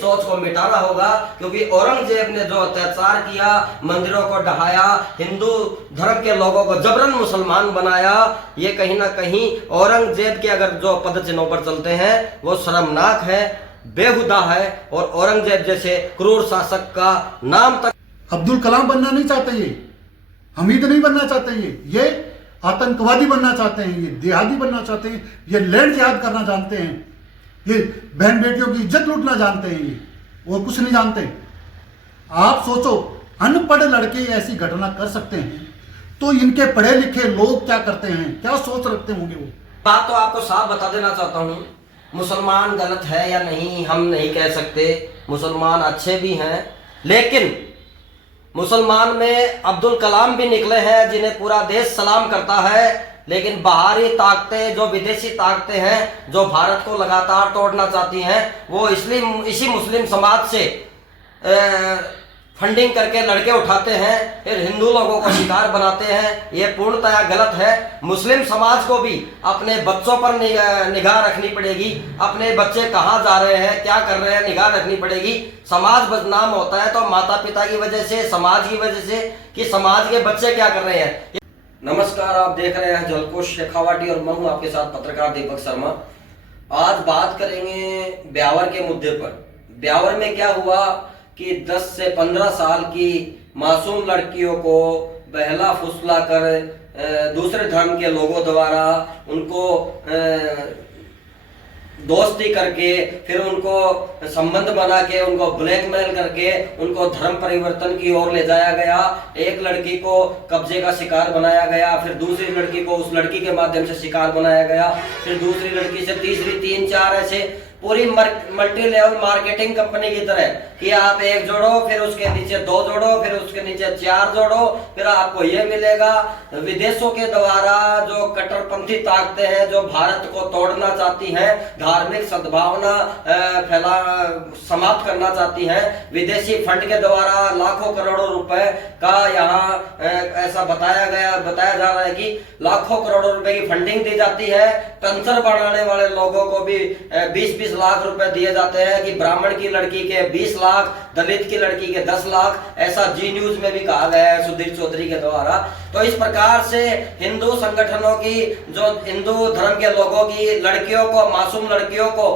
सोच को मिटाना होगा, क्योंकि औरंगजेब ने जो अत्याचार किया, मंदिरों को ढहाया, हिंदू धर्म के लोगों को जबरन मुसलमान बनाया, ये कहीं ना कहीं औरंगजेब के अगर जो पद चिन्हों पर चलते हैं वो शर्मनाक है, बेहुदा है, और औरंगजेब जैसे क्रूर शासक का नाम तक। अब्दुल कलाम बनना नहीं चाहते, ये हमीद नहीं बनना चाहते, ये आतंकवादी बनना चाहते हैं, ये जिहादी बनना चाहते हैं, ये लैंड जिहाद करना जानते हैं, ये बहन बेटियों की इज्जत लूटना जानते हैं, ये और कुछ नहीं जानते। आप सोचो, अनपढ़ लड़के ऐसी घटना कर सकते हैं तो इनके पढ़े लिखे लोग क्या करते हैं, क्या सोच रखते होंगे वो। बात तो आपको साफ बता देना चाहता हूँ, मुसलमान गलत है या नहीं हम नहीं कह सकते, मुसलमान अच्छे भी हैं, लेकिन मुसलमान में अब्दुल कलाम भी निकले हैं जिन्हें पूरा देश सलाम करता है, लेकिन बाहरी ताकतें, जो विदेशी ताकतें हैं, जो भारत को लगातार तोड़ना चाहती हैं, वो इसलिए इसी मुस्लिम समाज से फंडिंग करके लड़के उठाते हैं, फिर हिंदू लोगों को शिकार बनाते हैं। ये पूर्णतया गलत है। मुस्लिम समाज को भी अपने बच्चों पर निगाह रखनी पड़ेगी, अपने बच्चे कहाँ जा रहे हैं, क्या कर रहे हैं, निगाह रखनी पड़ेगी। समाज बदनाम होता है तो माता पिता की वजह से, समाज की वजह से, कि समाज के बच्चे क्या कर रहे हैं। नमस्कार, आप देख रहे हैं जलकुश शेखावाटी और मैं हूं आपके साथ पत्रकार दीपक शर्मा। आज बात करेंगे ब्यावर के मुद्दे पर। ब्यावर में क्या हुआ कि 10 से 15 साल की मासूम लड़कियों को बहला फुसला कर दूसरे धर्म के लोगों द्वारा उनको दोस्ती करके, फिर उनको संबंध बना के, उनको ब्लैकमेल करके उनको धर्म परिवर्तन की ओर ले जाया गया। एक लड़की को कब्जे का शिकार बनाया गया, फिर दूसरी लड़की को उस लड़की के माध्यम से शिकार बनाया गया, फिर दूसरी लड़की से तीसरी, 3-4 ऐसे पूरी मल्टी लेवल मार्केटिंग कंपनी की तरह कि आप एक जोड़ो, फिर उसके नीचे 2 जोड़ो, फिर उसके नीचे 4 जोड़ो, फिर आपको ये मिलेगा। विदेशों के द्वारा जो कट्टरपंथी ताकतें हैं, जो भारत को तोड़ना चाहती हैं, धार्मिक सद्भावना समाप्त करना चाहती हैं, विदेशी फंड के द्वारा लाखों करोड़ों रुपए का यहाँ ऐसा बताया जा रहा है कि लाखों करोड़ों रुपए की फंडिंग दी जाती है। कैंसर बनाने वाले लोगों को भी 20-20 लाख रुपए दिए जाते हैं कि ब्राह्मण की लड़की के 20 लाख, दलित की लड़की के 10 लाख, ऐसा जी न्यूज में भी कहा गया है सुधीर चौधरी के द्वारा। तो इस प्रकार से हिंदू संगठनों की, जो हिंदू धर्म के लोगों की लड़कियों को, मासूम लड़कियों को,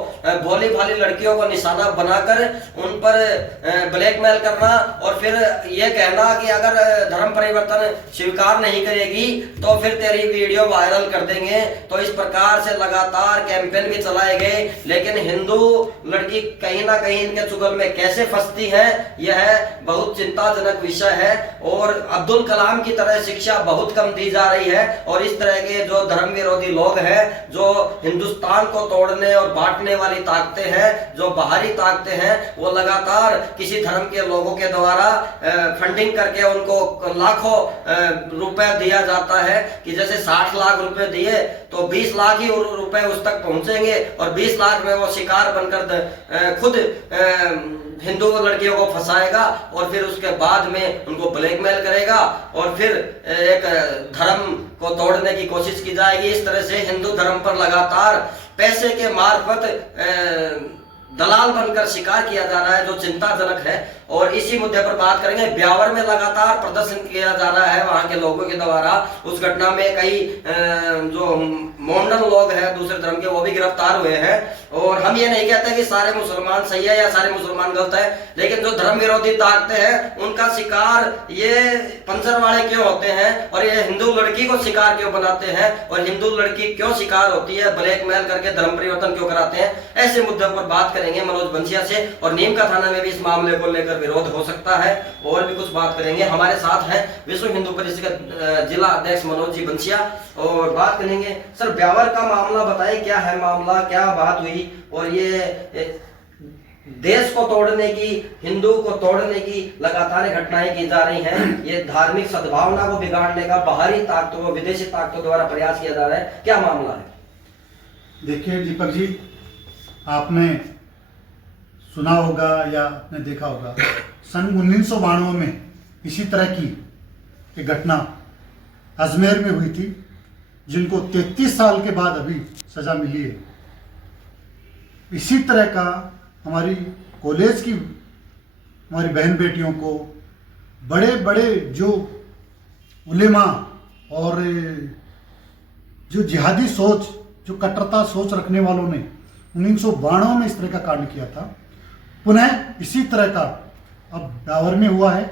भोली भाली लड़कियों को निशाना बनाकर उन पर ब्लैकमेल करना, और फिर यह कहना कि अगर धर्म परिवर्तन स्वीकार नहीं करेगी तो फिर तेरी वीडियो वायरल कर देंगे। तो इस प्रकार से लगातार कैंपेन भी चलाए गए, लेकिन हिंदू लड़की कहीं ना कहीं इनके चुगल में कैसे फंसती है, यह बहुत चिंताजनक विषय है। और अब्दुल कलाम की तरह शिक्षा बहुत कम दी जा रही है, और इस तरह के जो धर्म विरोधी लोग हैं, जो हिंदुस्तान को तोड़ने और बांटने वाली ताकतें हैं, जो बाहरी ताकतें हैं, वो लगातार किसी धर्म के लोगों के द्वारा फंडिंग करके उनको लाखों रुपए दिया जाता है कि जैसे 60 लाख रुपए दिए तो 20 लाख ही रुपए उस तक पहुंचेंगे, और 20 लाख में वो शिकार बनकर खुद हिंदू लड़कियों को फंसाएगा, और फिर उसके बाद में उनको ब्लैकमेल करेगा, और फिर एक धर्म को तोड़ने की कोशिश की जाएगी। इस तरह से हिंदू धर्म पर लगातार पैसे के मार्फत दलाल बनकर शिकार किया जा रहा है, जो चिंताजनक है। और इसी मुद्दे पर बात करेंगे। ब्यावर में लगातार प्रदर्शन किया जा रहा है वहां के लोगों के द्वारा। उस घटना में कई जो मोमडन लोग हैं दूसरे धर्म के, वो भी गिरफ्तार हुए हैं। और हम ये नहीं कहते कि सारे मुसलमान सही है या सारे मुसलमान गलत है, लेकिन जो धर्म विरोधी ताकतें हैं उनका शिकार ये पंचर वाले क्यों होते हैं, और ये हिंदू लड़की को शिकार क्यों बनाते हैं, और हिंदू लड़की क्यों शिकार होती है, ब्लैकमेल करके धर्म परिवर्तन क्यों कराते हैं, ऐसे मुद्दों पर बात करेंगे मनोज बंसिया से। और नीम का थाना में भी इस मामले को लेकर विरोध हो सकता है, और भी कुछ बात करेंगे। हमारे साथ हैं विश्व हिंदू परिषद जिला अध्यक्ष मनोज जी बंसिया, और बात करेंगे। सर, ब्यावर का मामला बताइए, क्या है मामला, क्या बात हुई, और ये देश को तोड़ने की, हिंदू को तोड़ने की लगातार घटनाएं की जा रही हैं, ये धार्मिक सद्भावना को बिगाड़ने का बाहरी ताकतों, विदेशी ताकतों द्वारा प्रयास किया जा रहा है, क्या मामला है? देखिए दीपक जी, आपने सुना होगा या आपने देखा होगा, सन 1992 में इसी तरह की एक घटना अजमेर में हुई थी, जिनको 33 साल के बाद अभी सजा मिली है। इसी तरह का हमारी कॉलेज की हमारी बहन बेटियों को बड़े बड़े जो उलेमा और जो जिहादी सोच, जो कट्टरता सोच रखने वालों ने 1992 में इस तरह का कांड किया था, पुनः इसी तरह का अब ब्यावर में हुआ है।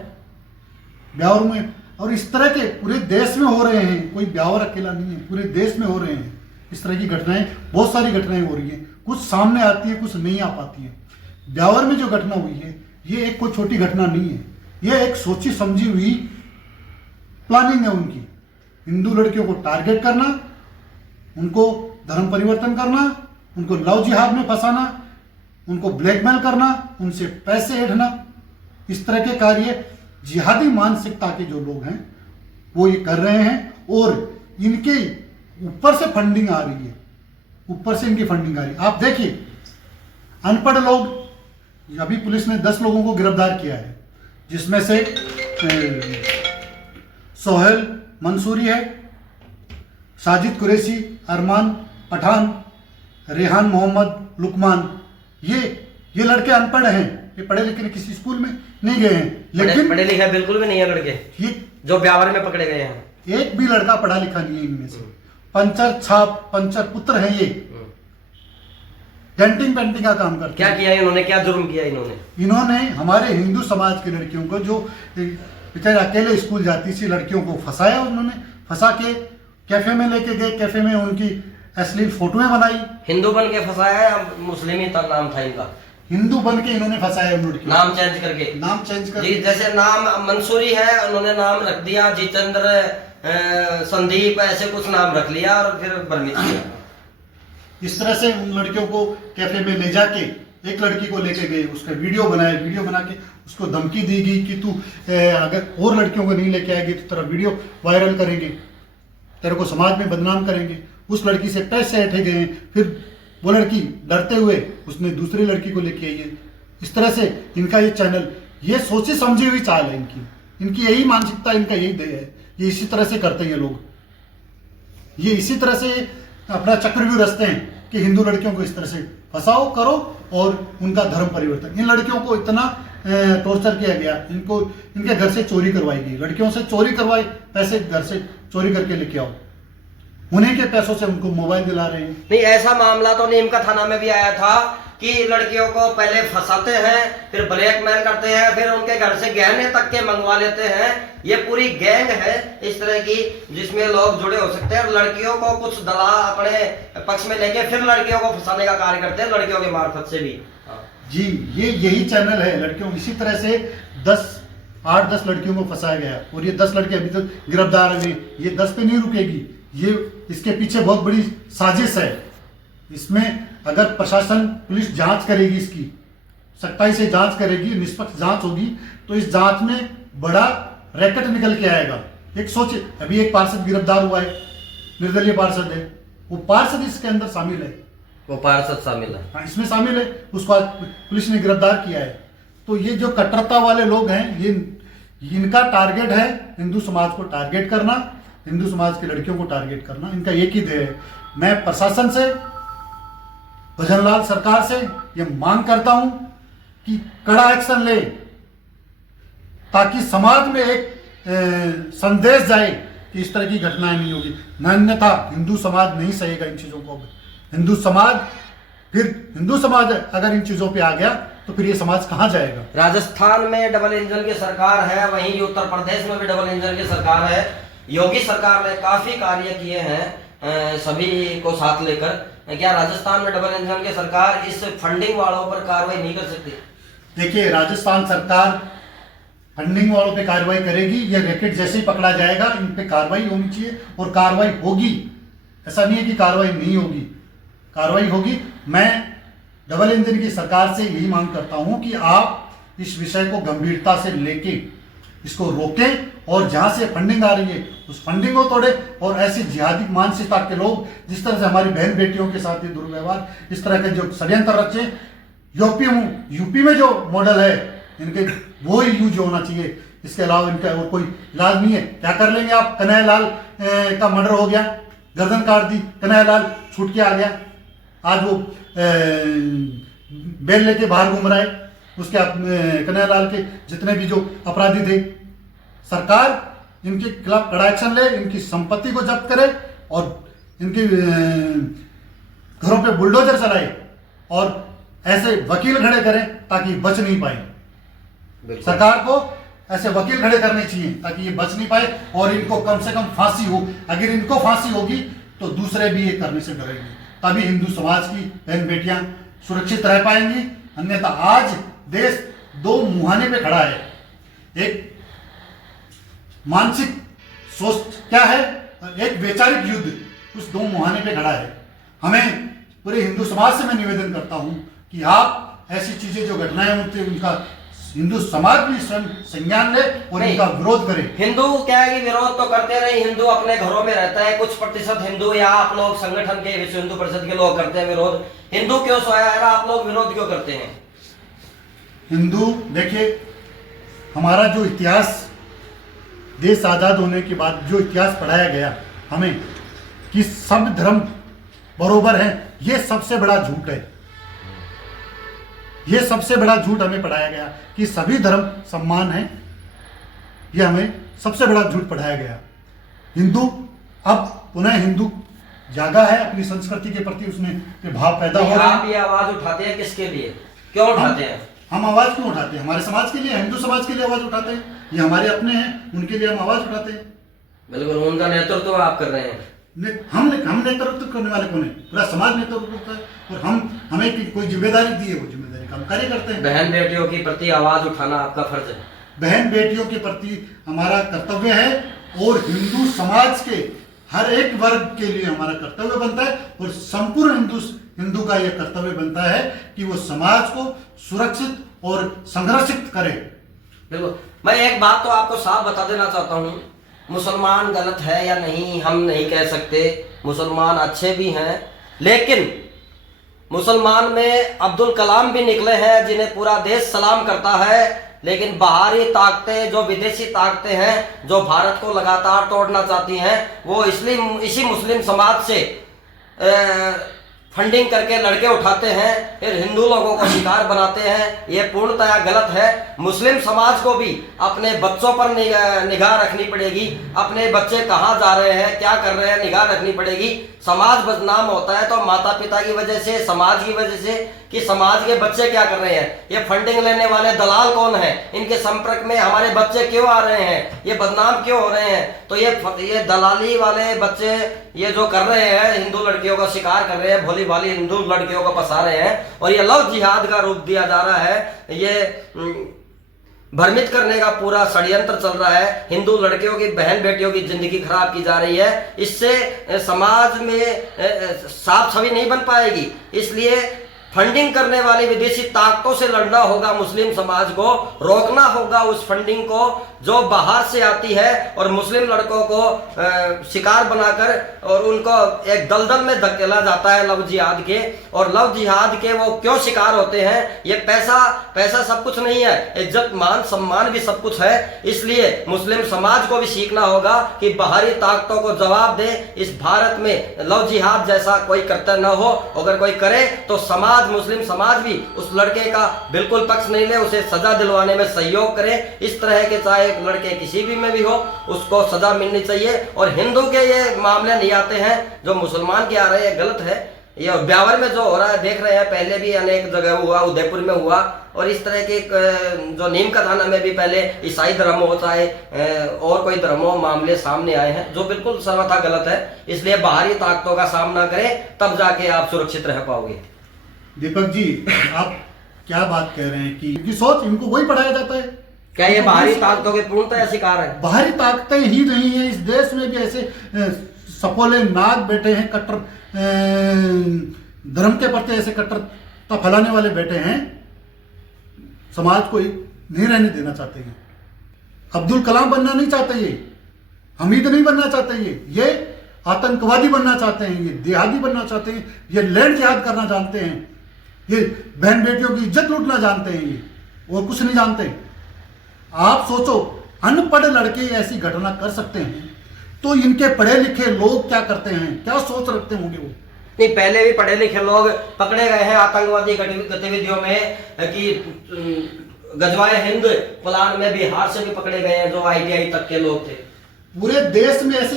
ब्यावर में, और इस तरह के पूरे देश में हो रहे हैं, कोई ब्यावर अकेला नहीं है, पूरे देश में हो रहे हैं इस तरह की घटनाएं। बहुत सारी घटनाएं हो रही हैं, कुछ सामने आती है, कुछ नहीं आ पाती हैं। ब्यावर में जो घटना हुई है ये एक कोई छोटी घटना नहीं है, ये एक सोची समझी हुई प्लानिंग है उनकी। हिंदू लड़कियों को टारगेट करना, उनको धर्म परिवर्तन करना, उनको लव जिहाद में फंसाना, उनको ब्लैकमेल करना, उनसे पैसे ऐंठना, इस तरह के कार्य जिहादी मानसिकता के जो लोग हैं वो ये कर रहे हैं। और इनके ऊपर से फंडिंग आ रही है, ऊपर से इनकी फंडिंग आ रही है। आप देखिए, अनपढ़ लोग, अभी पुलिस ने 10 लोगों को गिरफ्तार किया है, जिसमें से सोहेल मंसूरी है, साजिद कुरैशी, अरमान पठान, रेहान मोहम्मद, लुकमान। ये लड़के अनपढ़ हैं, ये पढ़े लिखे किसी स्कूल में नहीं गए हैं, लेकिन पढ़े लिखे बिल्कुल भी नहीं है लड़के ये जो ब्यावर में पकड़े गए हैं। एक भी लड़का पढ़ा लिखा नहीं है इनमें से। पंचर छाप, पंचर पुत्र हैं ये, डेंटिंग पेंटिंग का काम करते क्या हैं। किया इन्होंने, क्या जुर्म किया इन्होंने हमारे हिंदू समाज की लड़कियों को, जो बेचारे अकेले स्कूल जाती थी लड़कियों को फंसाया। उन्होंने फंसा के कैफे में लेके गए, कैफे में उनकी अश्लील फोटोएं बनाई। हिंदू बन के फंसाया है, मुस्लिम ही नाम था इनका। हिंदू बन के इन्होंने फंसाया उन लड़कियों, नाम चेंज करके, नाम चेंज कर, जी जैसे नाम मंसूरी है, उन्होंने नाम रख दिया जितेंद्र, संदीप, ऐसे कुछ नाम रख लिया और फिर भ्रमित किया। इस तरह से उन लड़कियों को कैफे में ले जाके एक लड़की को लेके गए, उसका वीडियो बनाए, वीडियो बना के उसको धमकी दी गई कि तू अगर और लड़कियों को नहीं लेके आएगी तो तेरा वीडियो वायरल करेंगे, तेरे को समाज में बदनाम करेंगे। उस लड़की से पैसे ऐंठे गए, फिर वो लड़की डरते हुए उसने दूसरी लड़की को लेके आई है। इस तरह से इनका ये चैनल, ये सोची समझी हुई चाल है इनकी यही मानसिकता, इनका यही ध्येय है। ये इसी तरह से करते हैं लोग, ये इसी तरह से अपना चक्रव्यूह रचते हैं कि हिंदू लड़कियों को इस तरह से फंसाओ, करो और उनका धर्म परिवर्तन। इन लड़कियों को इतना टॉर्चर किया गया, इनको इनके घर से चोरी करवाई गई, लड़कियों से चोरी करवाई, पैसे घर से चोरी करके लेके आओ, उन्हीं के पैसों से उनको मोबाइल दिला रहे हैं। नहीं, ऐसा मामला तो नीम का थाना में भी आया था कि लड़कियों को पहले फंसाते हैं, फिर ब्लैकमेल करते हैं, फिर उनके घर से गहने तक के मंगवा लेते हैं। ये पूरी गैंग है इस तरह की जिसमें लोग जुड़े हो सकते हैं, और लड़कियों को कुछ दलाल अपने पक्ष में लेके फिर लड़कियों को फंसाने का कार्य करते हैं, लड़कियों के मार्फत से भी। जी, यही चैनल है लड़कियों। इसी तरह से 8-10 लड़कियों को फंसाया गया, और ये 10 लड़के अभी तक गिरफ्तार हैं। ये 10 पे नहीं रुकेगी, ये इसके पीछे बहुत बड़ी साजिश है। इसमें अगर प्रशासन, पुलिस जांच करेगी, इसकी सख्ताई से जांच करेगी, निष्पक्ष जांच होगी, तो इस जांच में बड़ा रैकेट निकल के आएगा। एक सोचे, अभी एक पार्षद गिरफ्तार हुआ है, निर्दलीय पार्षद है, वो पार्षद इसके अंदर शामिल है, वो पार्षद शामिल है, हाँ इसमें शामिल है, उसको आज पुलिस ने गिरफ्तार किया है। तो ये जो कट्टरता वाले लोग हैं, ये इनका टारगेट है हिंदू समाज को टारगेट करना, हिंदू समाज की लड़कियों को टारगेट करना, इनका एक ही ध्येय है। मैं प्रशासन से, भजनलाल सरकार से ये मांग करता हूं कि कड़ा एक्शन ले, ताकि समाज में एक संदेश जाए कि इस तरह की घटनाएं नहीं होगी। अन्यथा हिंदू समाज नहीं सहेगा इन चीजों को। हिंदू समाज अगर इन चीजों पे आ गया तो फिर ये समाज कहां जाएगा। राजस्थान में डबल इंजन की सरकार है, वहीं उत्तर प्रदेश में भी डबल इंजन की सरकार है। योगी सरकार ने काफी कार्य किए हैं सभी को साथ लेकर। क्या राजस्थान में डबल इंजन की सरकार इस फंडिंग वालों पर कार्रवाई नहीं कर सकती? देखिए, राजस्थान सरकार फंडिंग वालों पे कार्रवाई करेगी। ये रैकेट जैसे ही पकड़ा जाएगा, इन पे कार्रवाई होनी चाहिए, और कार्रवाई होगी। ऐसा नहीं है कि कार्रवाई नहीं होगी, कार्रवाई होगी। मैं डबल इंजन की सरकार से यही मांग करता हूं कि आप इस विषय को गंभीरता से लेके इसको रोकें, और जहां से फंडिंग आ रही है उस फंडिंग को तोड़े, और ऐसी जिहादी मानसिकता के लोग जिस तरह से हमारी बहन बेटियों के साथ ये दुर्व्यवहार, इस तरह के जो षड्यंत्र रचे, यूपी में जो मॉडल है इनके, वो ही यूज होना चाहिए। इसके अलावा इनका और कोई इलाज नहीं है। क्या कर लेंगे आप? कन्हैयालाल का मर्डर हो गया, गर्दन काट दी, कन्हैयालाल छूट के आ गया, आज वो बेल लेके बाहर घूम रहा है। उसके कन्हैयालाल के जितने भी जो अपराधी थे, सरकार इनके खिलाफ कड़ा एक्शन ले, इनकी संपत्ति को जब्त करे और इनके घरों पे बुलडोजर चलाए और ऐसे वकील खड़े करें ताकि बच नहीं पाए। सरकार को ऐसे वकील खड़े करने चाहिए ताकि ये बच नहीं पाए और इनको कम से कम फांसी हो। अगर इनको फांसी होगी तो दूसरे भी ये करने से डरेंगे, तभी हिंदू समाज की बहन बेटियां सुरक्षित रह पाएंगी। अन्यथा आज देश दो मुहाने पे खड़ा है। एक मानसिक सोच क्या है, एक वैचारिक युद्ध उस दो मुहाने पे खड़ा है। हमें पूरे हिंदू समाज से मैं निवेदन करता हूं कि आप ऐसी चीजें जो घटनाएं होती है उनका हिंदू समाज भी स्वयं संज्ञान ले और इनका विरोध करे। हिंदू क्या है कि विरोध तो करते नहीं, हिंदू अपने घरों में रहता है। कुछ प्रतिशत हिंदू या आप लोग संगठन के विश्व हिंदू परिषद के लोग करते हैं विरोध। हिंदू क्यों सोया है, आप लोग विरोध क्यों करते हैं? हिंदू देखिए, हमारा जो इतिहास, देश आजाद होने के बाद जो इतिहास पढ़ाया गया हमें कि सब धर्म बरोबर है, ये सबसे बड़ा झूठ है। ये सबसे बड़ा झूठ हमें पढ़ाया गया कि सभी धर्म सम्मान है, ये हमें सबसे बड़ा झूठ पढ़ाया गया। हिंदू अब पुनः हिंदू जागा है, अपनी संस्कृति के प्रति उसमें भाव पैदा हो रहा है। आप ये आवाज उठाते हैं किसके लिए, क्यों उठाते हैं? हम आवाज क्यों उठाते हैं? हमारे समाज के लिए, हिंदू समाज के लिए आवाज उठाते हैं। ये हमारे अपने हैं, उनके लिए हम आवाज उठाते हैं। बिल्कुल, उनका नेतृत्व आप कर रहे हैं। हम नेतृत्व करने वाले कौन है? पूरा समाज नेतृत्व करता है और हमें कोई जिम्मेदारी दी है, वो जिम्मेदारी का हम कार्य करते हैं। बहन बेटियों के प्रति आवाज उठाना आपका फर्ज है। बहन बेटियों के प्रति हमारा कर्तव्य है और हिंदू समाज के हर एक वर्ग के लिए हमारा कर्तव्य बनता है और संपूर्ण हिंदू का यह कर्तव्य बनता है कि वो समाज को सुरक्षित और संरक्षित करे। बिल्कुल, मैं एक बात तो आपको साफ बता देना चाहता हूँ, मुसलमान गलत है या नहीं हम नहीं कह सकते, मुसलमान अच्छे भी हैं, लेकिन मुसलमान में अब्दुल कलाम भी निकले हैं जिन्हें पूरा देश सलाम करता है। लेकिन बाहरी ताकतें, जो विदेशी ताकतें हैं, जो भारत को लगातार तोड़ना चाहती हैं, वो इसलिए इसी मुस्लिम समाज से फंडिंग करके लड़के उठाते हैं, फिर हिंदू लोगों को शिकार बनाते हैं। ये पूर्णतया गलत है। मुस्लिम समाज को भी अपने बच्चों पर निगाह रखनी पड़ेगी। अपने बच्चे कहाँ जा रहे हैं, क्या कर रहे हैं, निगाह रखनी पड़ेगी। समाज बदनाम होता है तो माता पिता की वजह से, समाज की वजह से, कि समाज के बच्चे क्या कर रहे हैं, ये फंडिंग लेने वाले दलाल कौन है, इनके संपर्क में हमारे बच्चे क्यों आ रहे हैं, ये बदनाम क्यों हो रहे हैं। तो ये दलाली वाले बच्चे ये जो कर रहे हैं, हिंदू लड़कियों का शिकार कर रहे हैं, भोली भाली हिंदू लड़कियों को फंसा रहे हैं और ये लव जिहाद का रूप दिया जा रहा है। ये भ्रमित करने का पूरा षड्यंत्र चल रहा है। हिंदू लड़कियों की, बहन बेटियों की जिंदगी खराब की जा रही है। इससे समाज में साफ छवि नहीं बन पाएगी। इसलिए फंडिंग करने वाली विदेशी ताकतों से लड़ना होगा, मुस्लिम समाज को रोकना होगा उस फंडिंग को जो बाहर से आती है और मुस्लिम लड़कों को शिकार बनाकर और उनको एक दलदल में धकेला जाता है लव जिहाद के। और लव जिहाद के वो क्यों शिकार होते हैं? ये पैसा सब कुछ नहीं है, इज्जत मान सम्मान भी सब कुछ है। इसलिए मुस्लिम समाज को भी सीखना होगा कि बाहरी ताकतों को जवाब दे। इस भारत में लव जिहाद जैसा कोई करता न हो, अगर कोई करे तो समाज, मुस्लिम समाज भी उस लड़के का बिल्कुल पक्ष नहीं ले, उसे सजा दिलवाने में सहयोग करे। इस तरह के चाहे लड़के किसी भी में भी हो, उसको सजा मिलनी चाहिए। और हिंदू के ये मामले नहीं आते हैं जो मुसलमान के आ रहे हैं, गलत है। ये ब्यावर में जो हो रहा है देख रहे हैं, पहले भी अनेक जगह हुआ, उदयपुर में हुआ और इस तरह के जो नीम का थाना में भी पहले ईसाई धर्म हो चाहे और कोई धर्मों मामले सामने आए हैं जो बिल्कुल सर्वथा गलत है। इसलिए बाहरी ताकतों का सामना करें, तब जाके आप सुरक्षित रह पाओगे। दीपक जी, आप क्या बात कह रहे हैं कि इनकी सोच, इनको वही पढ़ाया जाता है? क्या ये बाहरी ताकतों के पूर्णतः शिकार है? बाहरी ताकतें ही नहीं है, इस देश में भी ऐसे सपोले नाग बैठे हैं, कट्टर धर्म के प्रति ऐसे कट्टरता फैलाने वाले बैठे हैं, समाज को नहीं रहने देना चाहते हैं। अब्दुल कलाम बनना नहीं चाहते, ये हमीद नहीं बनना चाहते, ये आतंकवादी बनना चाहते हैं, ये देहादी बनना चाहते हैं, ये लैंड जिहाद करना जानते हैं, ये बहन बेटियों की इज्जत लूटना जानते हैं, ये और कुछ नहीं जानते। आप सोचो, अनपढ़ लड़के ऐसी घटना कर सकते हैं तो इनके पढ़े लिखे लोग क्या करते हैं, क्या सोच रखते होंगे वो? नहीं, पहले भी पढ़े लिखे लोग पकड़े गए हैं आतंकवादी गतिविधियों में कि गजवाए हिंद प्लान में बिहार से भी पकड़े गए हैं जो ITI तक के लोग थे। पूरे देश में ऐसे,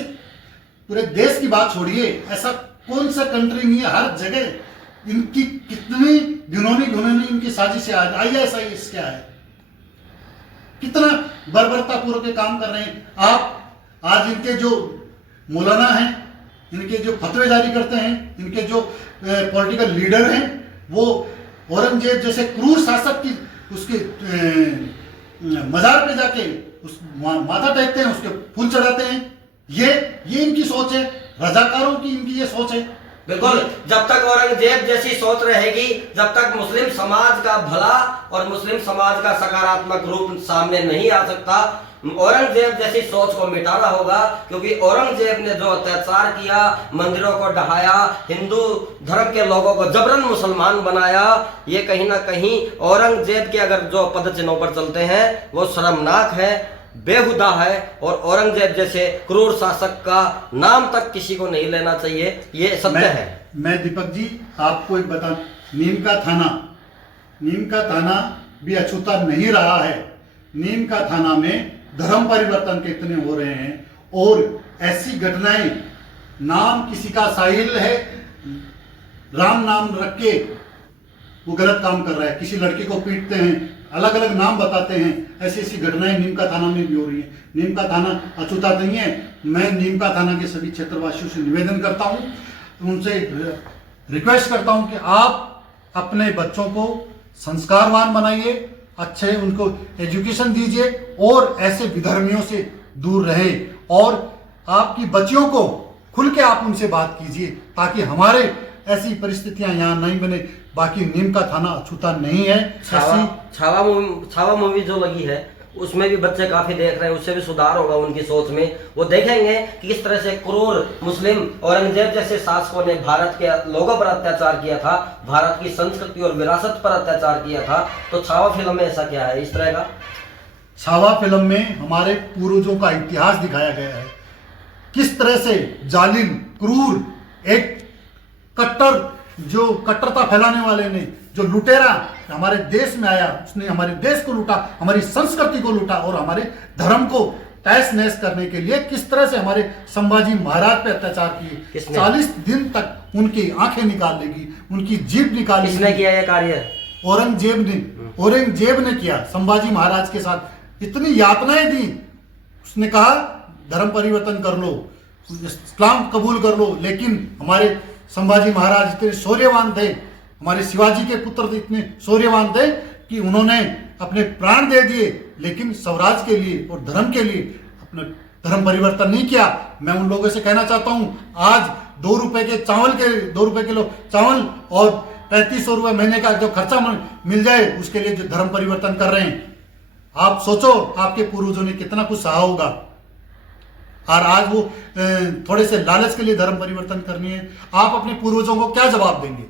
पूरे देश की बात छोड़िए, ऐसा कौन सा कंट्री नहीं है, हर जगह इनकी कितनी घिनौनी इनकी साजिश है। ISIS क्या है, कितना बर्बरता पूर्वक के काम कर रहे हैं। आप आज इनके जो मौलाना हैं, इनके जो फतवे जारी करते हैं, इनके जो पॉलिटिकल लीडर हैं, वो औरंगजेब जैसे क्रूर शासक की उसके मजार पे जाके उस माथा टेकते हैं, उसके फूल चढ़ाते हैं। ये इनकी सोच है, रजाकारों की इनकी ये सोच है। बिल्कुल, जब तक औरंगजेब जैसी सोच रहेगी, जब तक मुस्लिम समाज का भला और मुस्लिम समाज का सकारात्मक रूप सामने नहीं आ सकता, औरंगजेब जैसी सोच को मिटाना होगा। क्योंकि औरंगजेब ने जो अत्याचार किया, मंदिरों को ढहाया, हिंदू धर्म के लोगों को जबरन मुसलमान बनाया, ये कहीं ना कहीं औरंगजेब के अगर जो पदचिन्हों पर चलते हैं वो शर्मनाक है, बेहुदा है। और औरंगजेब जैसे क्रूर शासक का नाम तक किसी को नहीं लेना चाहिए, ये सत्य है। मैं दीपक जी आपको एक बता, नीम का थाना भी अछूता नहीं रहा है। नीम का थाना में धर्म परिवर्तन कितने हो रहे हैं, और ऐसी घटनाएं, नाम किसी का साहिल है, राम नाम रख के वो गलत काम कर रहा है, किसी लड़की को पीटते हैं, अलग अलग नाम बताते हैं। ऐसी ऐसी घटनाएं नीम का थाना में भी हो रही है। नीम का थाना अछूता नहीं है। मैं नीम का थाना के सभी क्षेत्रवासियों से निवेदन करता हूं, उनसे रिक्वेस्ट करता हूं कि आप अपने बच्चों को संस्कारवान बनाइए, अच्छे उनको एजुकेशन दीजिए और ऐसे विधर्मियों से दूर रहे, और आपकी बच्चियों को खुल के आप उनसे बात कीजिए ताकि हमारे ऐसी परिस्थितियां यहाँ नहीं बने। बाकी नीम का थाना अछूता नहीं है। छावा मूवी जो लगी है उसमें भी बच्चे काफी देख रहे हैं, उससे भी सुधार होगा उनकी सोच में। वो देखेंगे कि किस तरह से क्रूर मुस्लिम औरंगजेब जैसे शासकों ने भारत के लोगों पर अत्याचार किया था, भारत की संस्कृति और विरासत पर अत्याचार किया था। तो छावा फिल्म में ऐसा क्या है इस तरह का? छावा फिल्म में हमारे पूर्वजों का इतिहास दिखाया गया है, किस तरह से जालिम, क्रूर, एक कट्टरता फैलाने वाले ने, जो लुटेरा हमारे देश में आया, उसने हमारे देश को लूटा, हमारी संस्कृति को लूटा और हमारे धर्म को तहस नहस करने के लिए किस तरह से हमारे संभाजी महाराज पे अत्याचार किए। 40 दिन तक उनकी आंखें निकाल देगी, उनकी जीभ निकाल। किसने किया यह कार्य? औरंगजेब ने किया। संभाजी महाराज के साथ इतनी यातनाएं दी, उसने कहा धर्म परिवर्तन कर लो, इस्लाम कबूल कर लो, लेकिन हमारे संभाजी महाराज इतने शौर्यवान थे, हमारे शिवाजी के पुत्र इतने शौर्यवान थे कि उन्होंने अपने प्राण दे दिए, लेकिन स्वराज के लिए और धर्म के लिए अपने धर्म परिवर्तन नहीं किया। मैं उन लोगों से कहना चाहता हूं, आज 2 रुपए किलो चावल और 3500 रुपए महीने का जो खर्चा मिल जाए, उसके लिए जो धर्म परिवर्तन कर रहे हैं, आप सोचो आपके पूर्वजों ने कितना कुछ सहा होगा। और आज वो थोड़े से लालच के लिए धर्म परिवर्तन करनी है, आप अपने पूर्वजों को क्या जवाब देंगे?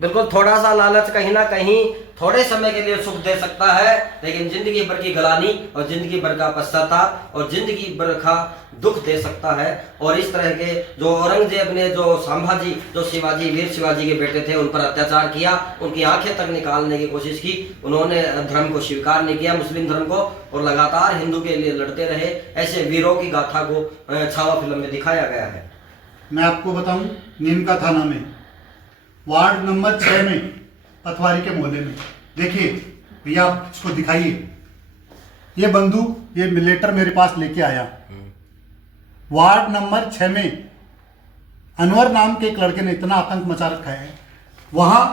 बिल्कुल, थोड़ा सा लालच कहीं ना कहीं थोड़े समय के लिए सुख दे सकता है, लेकिन जिंदगी भर की गलानी और जिंदगी भर का पश्चाताप और जिंदगी भर का दुख दे सकता है। और इस तरह के जो औरंगजेब ने जो संभाजी, जो शिवाजी, वीर शिवाजी के बेटे थे, उन पर अत्याचार किया, उनकी आंखें तक निकालने की कोशिश की, उन्होंने धर्म को स्वीकार नहीं किया, मुस्लिम धर्म को, और लगातार हिंदू के लिए लड़ते रहे। ऐसे वीरों की गाथा को छावा फिल्म में दिखाया गया है। मैं आपको बताऊं, नीम का थाना में वार्ड नंबर 6 में पथवारी के मोहल्ले में, देखिए भैया आप इसको दिखाइए, ये बंदूक, ये लेटर मेरे पास लेके आया। वार्ड नंबर 6 में अनवर नाम के एक लड़के ने इतना आतंक मचा रखा है, वहां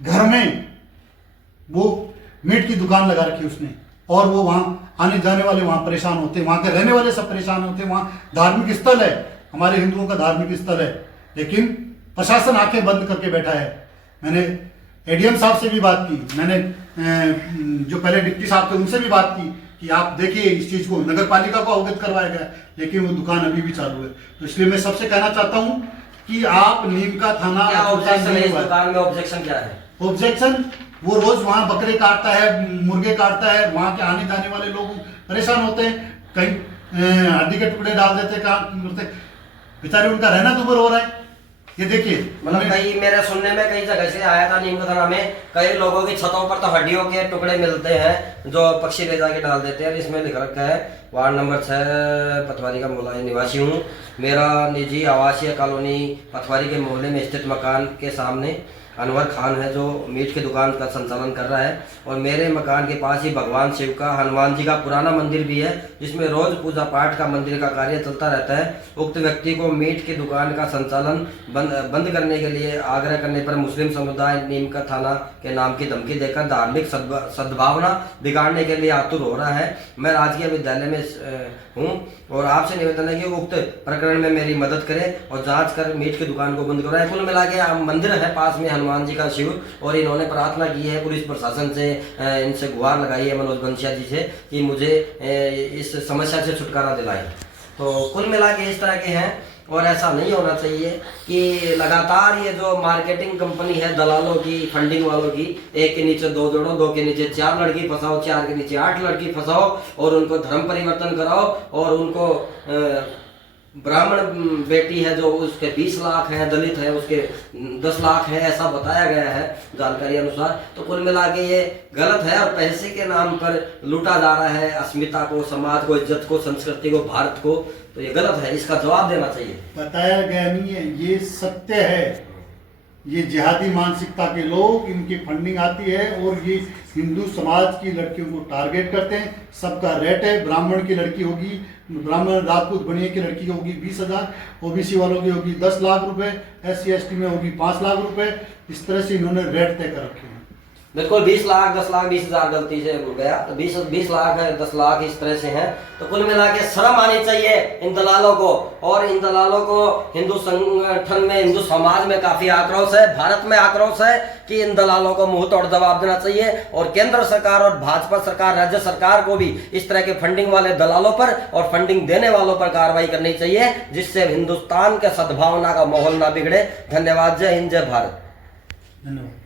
घर में वो मीट की दुकान लगा रखी उसने, और वो वहां आने जाने वाले वहां परेशान होते, वहां के रहने वाले सब परेशान होते। वहां धार्मिक स्थल है, हमारे हिंदुओं का धार्मिक स्थल है, लेकिन प्रशासन आंखें बंद करके बैठा है। मैंने एडीएम साहब से भी बात की, मैंने जो पहले डिप्टी साहब थे उनसे भी बात की कि आप देखिए इस चीज को, नगर पालिका को अवगत करवाया गया, लेकिन वो दुकान अभी भी चालू है। तो इसलिए मैं सबसे कहना चाहता हूं कि आप नीम का थाना, दुकान में ऑब्जेक्शन क्या है? ऑब्जेक्शन, वो रोज वहां बकरे काटता है, मुर्गे काटता है, वहां के आने जाने वाले लोग परेशान होते हैं, कहीं हड्डी के टुकड़े डाल देते, काम करते, बेचारे उनका रहना दुभर हो रहा है। ये देखिए मतलब कई मेरे सुनने में कई जगह से आया था नीम का थाना में, कई लोगों की छतों पर तो हड्डियों के टुकड़े मिलते हैं जो पक्षी ले जाके डाल देते हैं। इसमें लिख रखा है वार्ड नंबर 6 पथवारी का मोहल्ला निवासी हूँ। मेरा निजी आवासीय कॉलोनी पथवारी के मोहल्ले में स्थित मकान के सामने अनवर खान है जो मीट की दुकान का संचालन कर रहा है, और मेरे मकान के पास ही भगवान शिव का हनुमान जी का पुराना मंदिर भी है जिसमें रोज पूजा पाठ का मंदिर का कार्य चलता रहता है। उक्त व्यक्ति को मीट की दुकान का संचालन बंद करने के लिए आग्रह करने पर मुस्लिम समुदाय नीम का थाना के नाम की धमकी देकर धार्मिक सद्भावना बिगाड़ने के लिए आतुर हो रहा है। मैं राजकीय विद्यालय में हूँ और आपसे निवेदन है कि उक्त प्रकरण में मेरी मदद करें और जांच कर मीट की दुकान को बंद करवाएं। कुल मिला के मंदिर है पास में हनुमान जी का शिव, और इन्होंने प्रार्थना की है पुलिस प्रशासन से, इनसे गुहार लगाई है मनोज बंसिया जी से कि मुझे इस समस्या से छुटकारा दिलाएं। तो कुल मिला के इस तरह के हैं, और ऐसा नहीं होना चाहिए कि लगातार ये जो मार्केटिंग कंपनी है दलालों की, फंडिंग वालों की, एक के नीचे 2 जोड़ो, 2 के नीचे 4 लड़की फंसाओ, 4 के नीचे 8 लड़की फंसाओ और उनको धर्म परिवर्तन कराओ, और उनको ब्राह्मण बेटी है जो उसके 20 लाख है, दलित है उसके 10 लाख है, ऐसा बताया गया है जानकारी अनुसार। तो कुल मिला के ये गलत है और पैसे के नाम पर लूटा जा रहा है अस्मिता को, समाज को, इज्जत को, संस्कृति को, भारत को। तो ये गलत है, इसका जवाब देना चाहिए। बताया गया नहीं है, ये सत्य है। ये जिहादी मानसिकता के लोग, इनकी फंडिंग आती है और ये हिंदू समाज की लड़कियों को टारगेट करते हैं। सबका रेट है, ब्राह्मण की लड़की होगी, ब्राह्मण राजपूत बनिए की लड़की होगी 20,000, ओबीसी वालों की होगी 10 लाख रुपए, SC ST में होगी 5 लाख रुपए। इस तरह से इन्होंने रेट तय कर रखे हैं। बिल्कुल 20 लाख, 10 लाख, 20,000 गलती से भूल गया, तो 20 लाख है, 10 लाख इस तरह से हैं। तो कुल मिला के शर्म आनी चाहिए इन दलालों को, और इन दलालों को हिंदू संगठन में, हिंदू समाज में काफी आक्रोश है, भारत में आक्रोश है कि इन दलालों को मुंह तोड़ जवाब देना चाहिए। और केंद्र सरकार और भाजपा सरकार, राज्य सरकार को भी इस तरह के फंडिंग वाले दलालों पर और फंडिंग देने वालों पर कार्रवाई करनी चाहिए, जिससे हिंदुस्तान के सद्भावना का माहौल ना बिगड़े। धन्यवाद। जय हिंद, जय भारत। धन्यवाद।